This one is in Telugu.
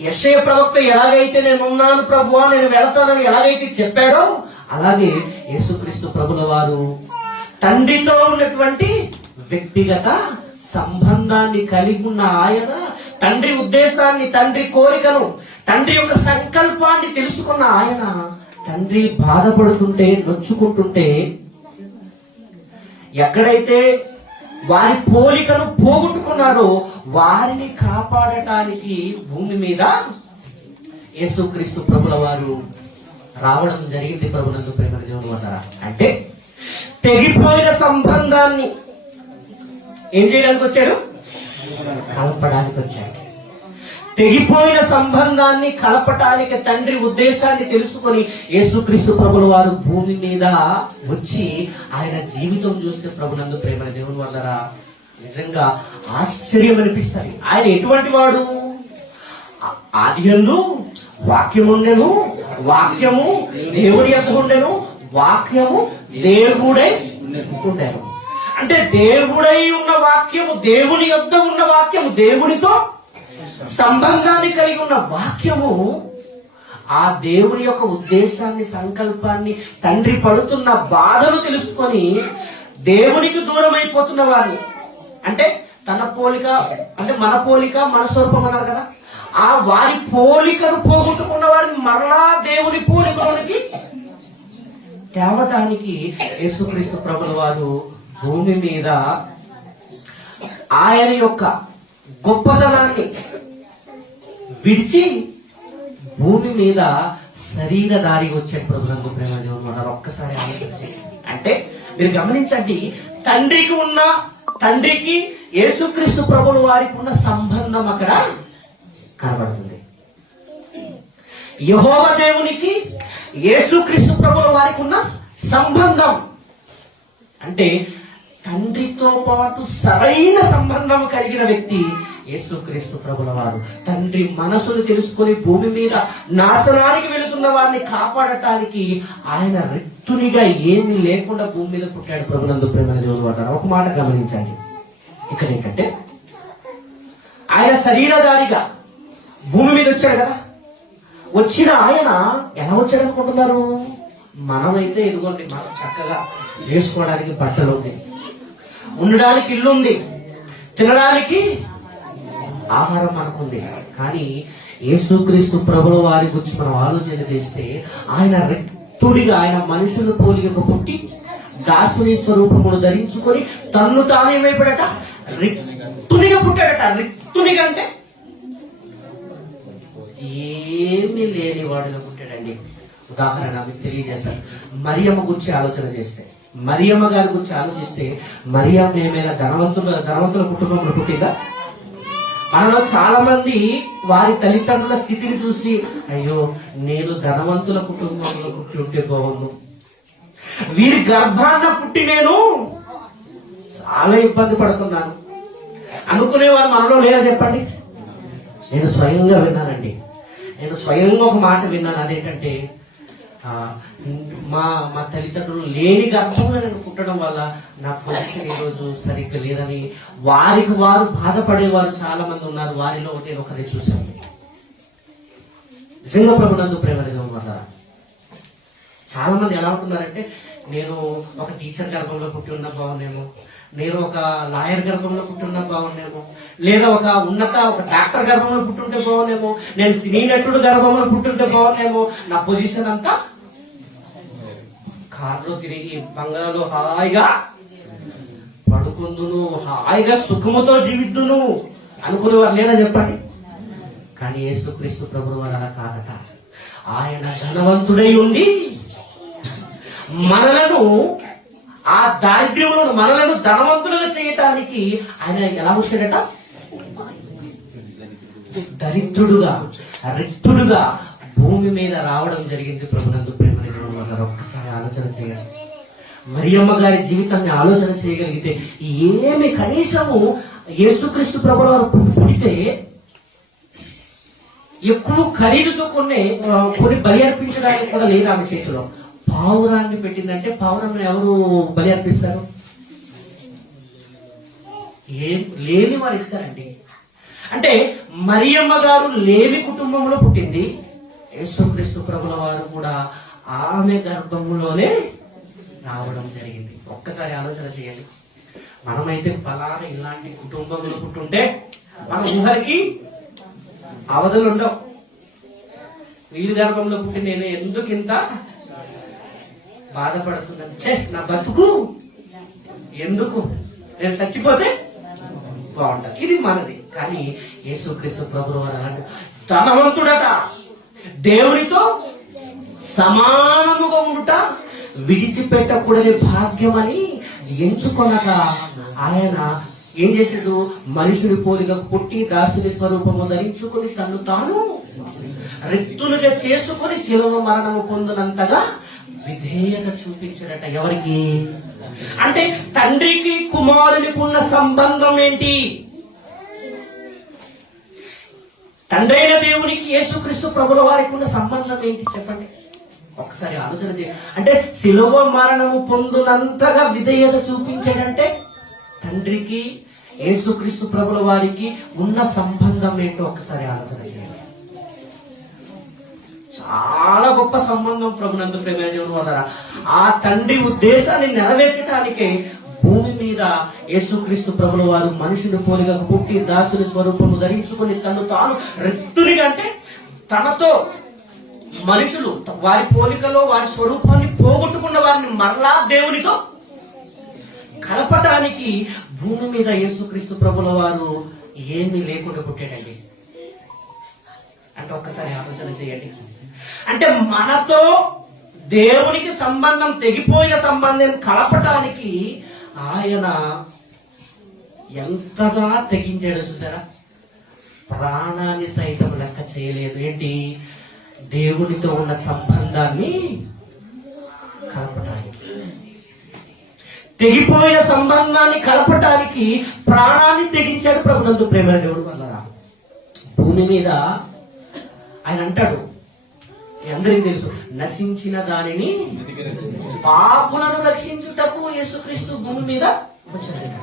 యశయ ప్రవక్త ఎలాగైతే నేను ఉన్నాను ప్రభువా నేను వెళతానని ఎలాగైతే చెప్పాడో అలాగే యేసుక్రీస్తు ప్రభుల వారు తండ్రితో ఉన్నటువంటి వ్యక్తిగత సంబంధాన్ని కలిగి ఉన్న ఆయన తండ్రి ఉద్దేశాన్ని తండ్రి కోరికను తండ్రి యొక్క సంకల్పాన్ని తెలుసుకున్న ఆయన తండ్రి బాధపడుతుంటే నొచ్చుకుంటుంటే ఎక్కడైతే వారి పోలికను పోగొట్టుకున్నారో వారిని కాపాడటానికి భూమి మీద యేసుక్రీస్తు ప్రభుల వారు రావడం జరిగింది ప్రభులందు ప్రేమ దేవుని వల్ల అంటే తెగిపోయిన సంబంధాన్ని ఏం చేయడానికి వచ్చాడు కలపడానికి వచ్చాడు తెగిపోయిన సంబంధాన్ని కలపటానికి తండ్రి ఉద్దేశాన్ని తెలుసుకొని యేసుక్రీస్తు ప్రభుల వారు భూమి మీద వచ్చి ఆయన జీవితం చూస్తే ప్రభునందు ప్రేమ దేవుని వల్లరా? నిజంగా ఆశ్చర్యం అనిపిస్తుంది. ఆయన ఎటువంటి వాడు? ఆ- వాక్యం ఉండెను వాక్యము దేవుడి యొక్క ఉండెను వాక్యము దేవుడై ఉండెను అంటే దేవుడై ఉన్న వాక్యము దేవుని యొద్ద ఉన్న వాక్యము దేవుడితో సంబంధాన్ని కలిగి ఉన్న వాక్యము ఆ దేవుని యొక్క ఉద్దేశాన్ని సంకల్పాన్ని తండ్రి పడుతున్న బాధను తెలుసుకొని దేవునికి దూరం అయిపోతున్న వారిని అంటే తన పోలిక అంటే మన పోలిక మన స్వరూపం అన్నారు కదా. ఆ వారి పోలికను పోగొట్టుకున్న వారిని మరలా దేవుని పోలికలోనికి తేవటానికి యేసుక్రీస్తు ప్రభుల వారు భూమి మీద ఆయన యొక్క గొప్పతనాన్ని విడిచి భూమి మీద శరీరధారి వచ్చే ప్రభులందు ప్రేమ దేవుడు ఉన్నారు? ఒక్కసారి ఆలోచించి అంటే మీరు గమనించండి తండ్రికి ఉన్న తండ్రికి యేసుక్రీస్తు ప్రభుల వారికి ఉన్న సంబంధం అక్కడ కనబడుతుంది. యహోవ దేవునికి యేసుక్రీస్తు ప్రభుల వారికి ఉన్న సంబంధం. అంటే తండ్రితో పాటు సరైన సంబంధం కలిగిన వ్యక్తి యేసుక్రీస్తు ప్రభుల వారు తండ్రి మనసును తెలుసుకొని భూమి మీద నాశనానికి వెళుతున్న వారిని కాపాడటానికి ఆయన రిక్తునిగా ఏమీ లేకుండా భూమి మీద పుట్టాడు ప్రభులందు ప్రేమ దేవుడు అంటారు. ఒక మాట గమనించండి. ఇక్కడ ఏంటంటే ఆయన శరీరధారిగా భూమి మీద వచ్చాడు కదా. వచ్చిన ఆయన ఎలా వచ్చాడు అనుకుంటున్నారు మనమైతే ఇదిగోండి మనం చక్కగా వేసుకోవడానికి బట్టలు ఉన్నాయి. ఉండడానికి ఇల్లు ఉంది. తినడానికి ఆహారం మనకుంది. కానీ యేసుక్రీస్తు ప్రభుల వారి గురించి మనం ఆలోచన చేస్తే ఆయన రెట్టుడిగా ఆయన మనుషుల పోలిక పుట్టి దాసుని స్వరూపమును ధరించుకొని తన్ను తాను ఏమైపోయాడట? రిక్తునిగా పుట్టాడట. రిక్తునిగా అంటే ఏమీ లేని వాడిలో పుట్టాడండి. ఉదాహరణ మీకు తెలియజేస్తాను. మరియమ్మ గురించి ఆలోచన చేస్తే మరియమ్మ గారి గురించి ఆలోచిస్తే మరియమ్మ ఏమైనా ధనవంతుల ధనవంతుల కుటుంబంలో పుట్టిందా మనలో చాలా మంది వారి తల్లిదండ్రుల స్థితిని చూసి అయ్యో నేను ధనవంతుల కుటుంబంలో పుట్టి ఉంటే బాగుండు వీరి గర్భాన పుట్టి నేను చాలా ఇబ్బంది పడుతున్నాను. అనుకునే వారు మనలో లేదా చెప్పండి? నేను స్వయంగా విన్నానండి. నేను స్వయంగా ఒక మాట విన్నాను అదేంటంటే ఏంటంటే మా మా తల్లిదండ్రులు లేని గర్భంలో నేను పుట్టడం వల్ల నా పొజిషన్ ఈరోజు సరిగ్గా లేదని వారికి వారు బాధపడేవారు చాలా మంది ఉన్నారు. వారిలో నేను ఒకరిని చూశాను. నిజంగా ప్రభునందు ప్రేమ వల్ల చాలా మంది ఎలా ఉంటున్నారంటే నేను ఒక టీచర్ గర్భంలో పుట్టి ఉన్న బాగుండేమో నేను ఒక లాయర్ గర్భంలో పుట్టున్నా బాగుండేమో లేదా ఒక ఉన్నత ఒక డాక్టర్ గర్భంలో పుట్టుంటే బాగుండేమో నేను సినీ నటుడు గర్భంలో పుట్టుంటే బాగుండేమో నా పొజిషన్ అంతా కార్లో తిరిగి బంగాళాలో హాయిగా పడుకుందును హాయిగా సుఖముతో జీవిద్దును అనుకునే వారు లేదా చెప్పండి? కానీ యేసుక్రీస్తు ప్రభు వారు అలా కాదట. ఆయన ధనవంతుడై ఉండి మనలను ఆ దారిద్ర్యంలో మనలను ధనవంతులుగా చేయటానికి ఆయన ఎలా వచ్చాడట? దరిద్రుడుగా రిక్తుడుగా భూమి మీద రావడం జరిగింది ప్రభునందు ప్రేమ ఒక్కసారి ఆలోచన చేయాలి మరియమ్మ గారి జీవితాన్ని ఆలోచన చేయగలిగితే ఏమి కనీసము యేసుక్రీస్తు ప్రభు వారు పుడితే ఎక్కువ ఖరీదుతో కొన్ని కొన్ని బలి అర్పించడానికి కూడా లేదు ఆమె చేతిలో. పావురాన్ని పెట్టిందంటే పావురాన్ని ఎవరు బలి అర్పిస్తారు? ఏం లేని వారు ఇస్తారండి. అంటే మరియమ్మ గారు లేని కుటుంబంలో పుట్టింది యేసుక్రీస్తు ప్రభుల వారు కూడా ఆమె గర్భములోనే రావడం జరిగింది. ఒక్కసారి ఆలోచన చేయండి. మనమైతే ఫలానా ఇలాంటి కుటుంబంలో పుట్టుంటే మన ఊహకి అవధులు ఉండవు. వీరి గర్భంలో పుట్టి నేను ఎందుకు ఇంత బాధపడుతున్నాను? చే నా బతుకు ఎందుకు? నేను చచ్చిపోతే బాగుంటుంది. ఇది మనది. కానీ యేసుక్రీస్తు ప్రభు వారు అలాంటి ధనవంతుడట. దేవునితో సమానముగా ఉండుట విడిచిపెట్టకూడని భాగ్యం అని ఎంచుకొనక ఆయన ఏం చేశాడు? మనుషుడి పోలిగా పుట్టి దాసుని స్వరూపము ధరించుకుని తను తాను రెక్తులుగా చేసుకుని శిలవ మరణము పొందినంతగా విధేయత చూపించడట ఎవరికి? అంటే తండ్రికి కుమారునికి ఉన్న సంబంధం ఏంటి? తండ్రైన దేవునికి యేసుక్రీస్తు ప్రభుల వారికి ఉన్న సంబంధం ఏంటి? చెప్పండి. ఒకసారి ఆలోచన చేయ. అంటే శిలువ మరణము పొందునంతగా విధేయత చూపించాడంటే తండ్రికి యేసుక్రీస్తు ప్రభుల వారికి ఉన్న సంబంధం ఏంటో ఒకసారి ఆలోచన చేయాలి చాలా గొప్ప సంబంధం ప్రభునందు ప్రేమ ఆ తండ్రి ఉద్దేశాన్ని నెరవేర్చడానికి భూమి మీద యేసుక్రీస్తు ప్రభుల వారు మనుషుని పోలిగా పుట్టి దాసుని స్వరూపము ధరించుకొని తను తాను రెత్తునిగా అంటే తనతో మనుషులు వారి పోలికలో వారి స్వరూపాన్ని పోగొట్టుకున్న వారిని మరలా దేవునితో కలపటానికి భూమి మీద యేసుక్రీస్తు ప్రభుల వారు ఏమీ లేకుండా పుట్టాడండి. అంటే ఒక్కసారి ఆలోచన చేయండి. అంటే మనతో దేవునికి సంబంధం తెగిపోయిన సంబంధం కలపటానికి ఆయన ఎంతగా తెగించాడు చూసారా? ప్రాణాన్ని సైతం లెక్క చేయలేదు. ఏంటి? దేవునితో ఉన్న సంబంధాన్ని కలపటానికి. తెగిపోయిన సంబంధాన్ని కలపటానికి ప్రాణాన్ని తెగించాడు ప్రభునందు ప్రేమ దేవుడు వల్ల భూమి మీద ఆయన అంటాడు అందరికీ తెలుసు నశించిన దానిని పాపులను రక్షించుటకు యేసుక్రీస్తు భూమి మీద వచ్చాడంట